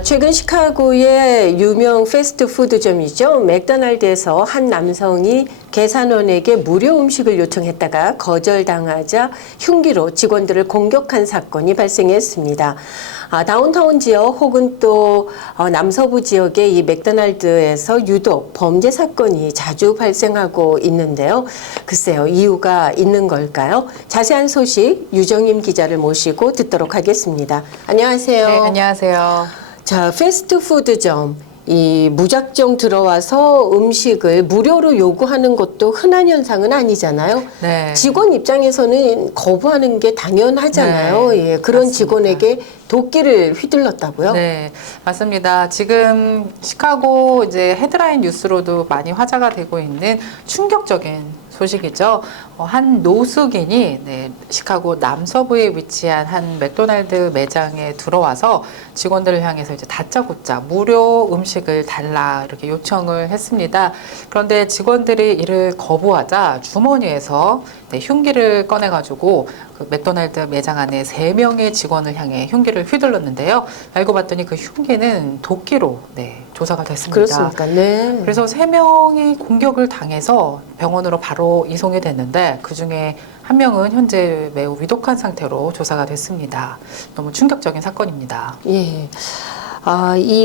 최근 시카고의 유명 패스트푸드점이죠. 맥도날드에서 한 남성이 계산원에게 무료 음식을 요청했다가 거절당하자 흉기로 직원들을 공격한 사건이 발생했습니다. 다운타운 지역 혹은 또 남서부 지역의 이 맥도날드에서 유독 범죄 사건이 자주 발생하고 있는데요. 글쎄요, 이유가 있는 걸까요? 자세한 소식 유정임 기자를 모시고 듣도록 하겠습니다. 안녕하세요. 네, 안녕하세요. 자, 패스트푸드점. 이 무작정 들어와서 음식을 무료로 요구하는 것도 흔한 현상은 아니잖아요. 네. 직원 입장에서는 거부하는 게 당연하잖아요. 네, 예, 그런 맞습니다. 직원에게 도끼를 휘둘렀다고요? 네, 맞습니다. 지금 시카고 이제 헤드라인 뉴스로도 많이 화제가 되고 있는 충격적인 소식이죠. 한 노숙인이 시카고 남서부에 위치한 한 맥도날드 매장에 들어와서 직원들을 향해서 이제 다짜고짜 무료 음식을 달라 이렇게 요청을 했습니다. 그런데 직원들이 이를 거부하자 주머니에서 흉기를 꺼내가지고 그 맥도날드 매장 안에 3명의 직원을 향해 흉기를 휘둘렀는데요. 알고 봤더니 그 흉기는 도끼로 조사가 됐습니다. 그렇습니까? 네. 그래서 3명이 공격을 당해서 병원으로 바로 이송이 됐는데 그중에 한 명은 현재 매우 위독한 상태로 조사가 됐습니다. 너무 충격적인 사건입니다. 예.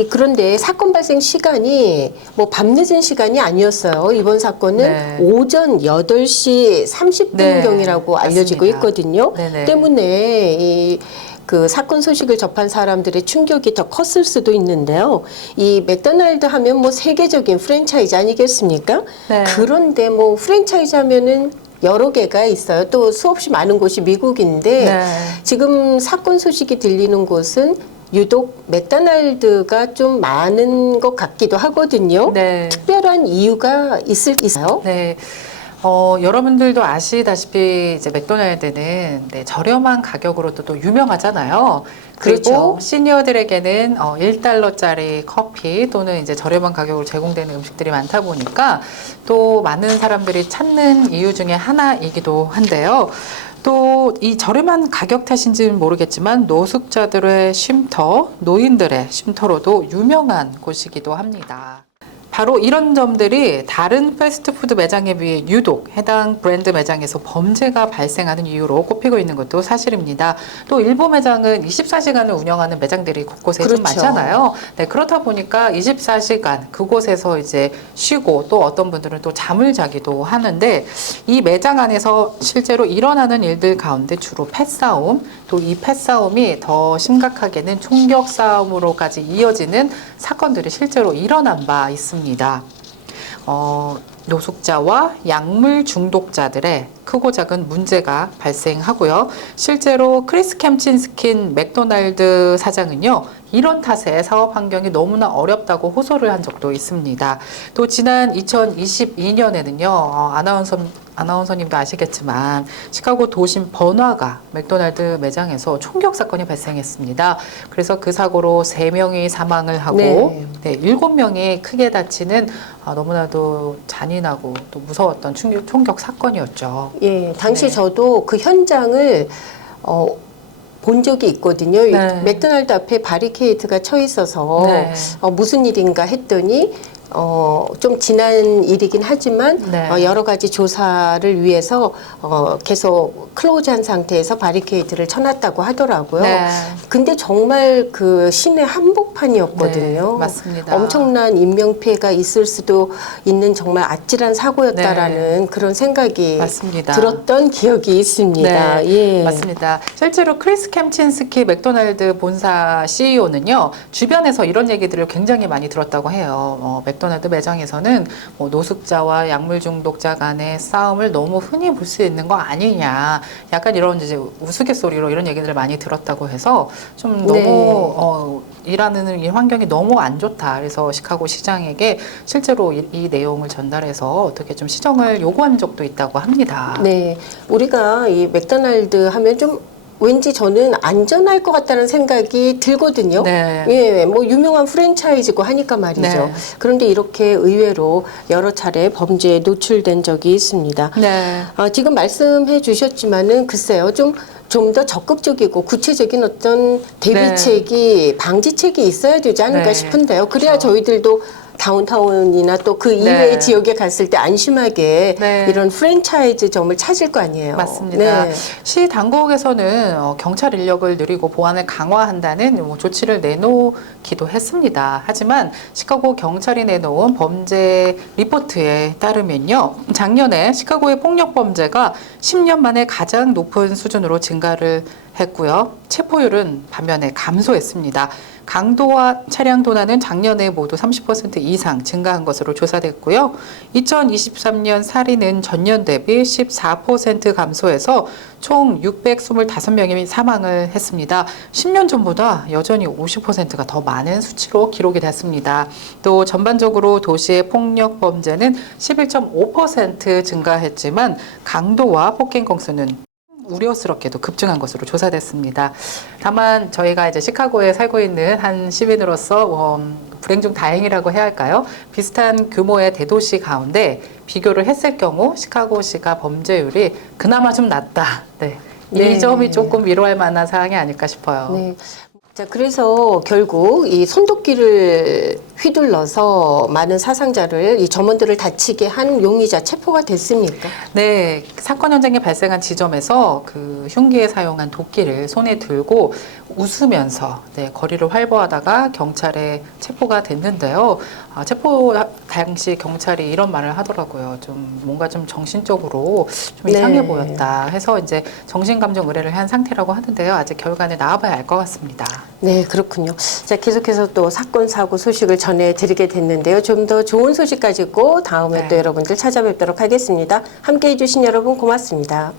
그런데 사건 발생 시간이 뭐 밤늦은 시간이 아니었어요. 이번 사건은 네. 오전 8시 30분경이라고 알려지고 맞습니다. 있거든요. 네네. 때문에 그 사건 소식을 접한 사람들의 충격이 더 컸을 수도 있는데요. 이 맥도날드 하면 뭐 세계적인 프랜차이즈 아니겠습니까? 네. 그런데 뭐 프랜차이즈 하면은 여러 개가 있어요. 또 수없이 많은 곳이 미국인데 네. 지금 사건 소식이 들리는 곳은 유독 맥도날드가 좀 많은 것 같기도 하거든요. 네. 특별한 이유가 있어요? 네. 여러분들도 아시다시피 이제 맥도날드는 저렴한 가격으로도 또 유명하잖아요. 그리고 그렇죠. 시니어들에게는 $1짜리 커피 또는 이제 저렴한 가격으로 제공되는 음식들이 많다 보니까 또 많은 사람들이 찾는 이유 중에 하나이기도 한데요. 또 이 저렴한 가격 탓인지는 모르겠지만 노숙자들의 쉼터, 노인들의 쉼터로도 유명한 곳이기도 합니다. 바로 이런 점들이 다른 패스트푸드 매장에 비해 유독 해당 브랜드 매장에서 범죄가 발생하는 이유로 꼽히고 있는 것도 사실입니다. 또 일부 매장은 24시간을 운영하는 매장들이 곳곳에 좀 그렇죠. 많잖아요. 네, 그렇다 보니까 24시간 그곳에서 이제 쉬고 또 어떤 분들은 또 잠을 자기도 하는데 이 매장 안에서 실제로 일어나는 일들 가운데 주로 패싸움, 또 이 패싸움이 더 심각하게는 총격 싸움으로까지 이어지는 사건들이 실제로 일어난 바 있습니다. 노숙자와 약물 중독자들의 크고 작은 문제가 발생하고요. 실제로 크리스 캠친스킨 맥도날드 사장은요, 이런 탓에 사업 환경이 너무나 어렵다고 호소를 한 적도 있습니다. 또 지난 2022년에는요, 아나운서님도 아시겠지만 시카고 도심 번화가 맥도날드 매장에서 총격 사건이 발생했습니다. 그래서 그 사고로 3명이 사망을 하고 7명이 크게 다치는 너무나도 잔인하고 또 무서웠던 총격 사건이었죠. 예, 당시 네. 저도 그 현장을 본 적이 있거든요. 네. 맥도날드 앞에 바리케이트가 쳐 있어서 네. 무슨 일인가 했더니 좀 지난 일이긴 하지만 네. 여러 가지 조사를 위해서 계속 클로즈한 상태에서 바리케이트를 쳐놨다고 하더라고요. 네. 근데 정말 그 신의 한복판이었거든요. 네, 맞습니다. 엄청난 인명피해가 있을 수도 있는 정말 아찔한 사고였다라는 그런 생각이 맞습니다. 들었던 기억이 있습니다. 네, 예. 맞습니다. 실제로 크리스 캠친스키 맥도날드 본사 CEO는요, 주변에서 이런 얘기들을 굉장히 많이 들었다고 해요. 맥도날드 매장에서는 노숙자와 약물 중독자 간의 싸움을 너무 흔히 볼 수 있는 거 아니냐, 약간 이런 이제 우스갯소리로 이런 얘기들을 많이 들었다고 해서 좀 너무 일하는 이 환경이 너무 안 좋다. 그래서 시카고 시장에게 실제로 이 내용을 전달해서 어떻게 좀 시정을 요구한 적도 있다고 합니다. 네, 우리가 이 맥도날드 하면 좀 왠지 저는 안전할 것 같다는 생각이 들거든요. 네. 예, 뭐 유명한 프랜차이즈고 하니까 말이죠. 네. 그런데 이렇게 의외로 여러 차례 범죄에 노출된 적이 있습니다. 네. 지금 말씀해 주셨지만은 글쎄요, 좀 좀 더 적극적이고 구체적인 어떤 대비책이 방지책이 있어야 되지 않을까 네. 싶은데요. 그래야 그렇죠. 저희들도 다운타운이나 또 그 이외의 지역에 갔을 때 안심하게 네. 이런 프랜차이즈점을 찾을 거 아니에요. 맞습니다. 네. 시 당국에서는 경찰 인력을 늘리고 보안을 강화한다는 조치를 내놓기도 했습니다. 하지만 시카고 경찰이 내놓은 범죄 리포트에 따르면요, 작년에 시카고의 폭력 범죄가 10년 만에 가장 높은 수준으로 증가를 했고요. 체포율은 반면에 감소했습니다. 강도와 차량 도난은 작년에 모두 30% 이상 증가한 것으로 조사됐고요. 2023년 살인은 전년 대비 14% 감소해서 총 625명이 사망을 했습니다. 10년 전보다 여전히 50%가 더 많은 수치로 기록이 됐습니다. 또 전반적으로 도시의 폭력 범죄는 11.5% 증가했지만 강도와 폭행 건수는 우려스럽게도 급증한 것으로 조사됐습니다. 다만 저희가 이제 시카고에 살고 있는 한 시민으로서 불행 중 다행이라고 해야 할까요? 비슷한 규모의 대도시 가운데 비교를 했을 경우 시카고시가 범죄율이 그나마 좀 낮다. 네. 네. 이 점이 조금 위로할 만한 사항이 아닐까 싶어요. 네. 자, 그래서 결국 이 손도끼를 휘둘러서 많은 사상자를, 이 점원들을 다치게 한 용의자 체포가 됐습니까? 네, 사건 현장이 발생한 지점에서 그 흉기에 사용한 도끼를 손에 들고 웃으면서 거리를 활보하다가 경찰에 체포가 됐는데요. 체포 당시 경찰이 이런 말을 하더라고요. 좀 뭔가 좀 정신적으로 좀 이상해 네. 보였다 해서 이제 정신감정 의뢰를 한 상태라고 하는데요. 아직 결과는 나와봐야 알 것 같습니다. 네, 그렇군요. 자, 계속해서 또 사건, 사고 소식을 전해드리게 됐는데요. 좀 더 좋은 소식 가지고 다음에 네. 또 여러분들 찾아뵙도록 하겠습니다. 함께 해주신 여러분 고맙습니다.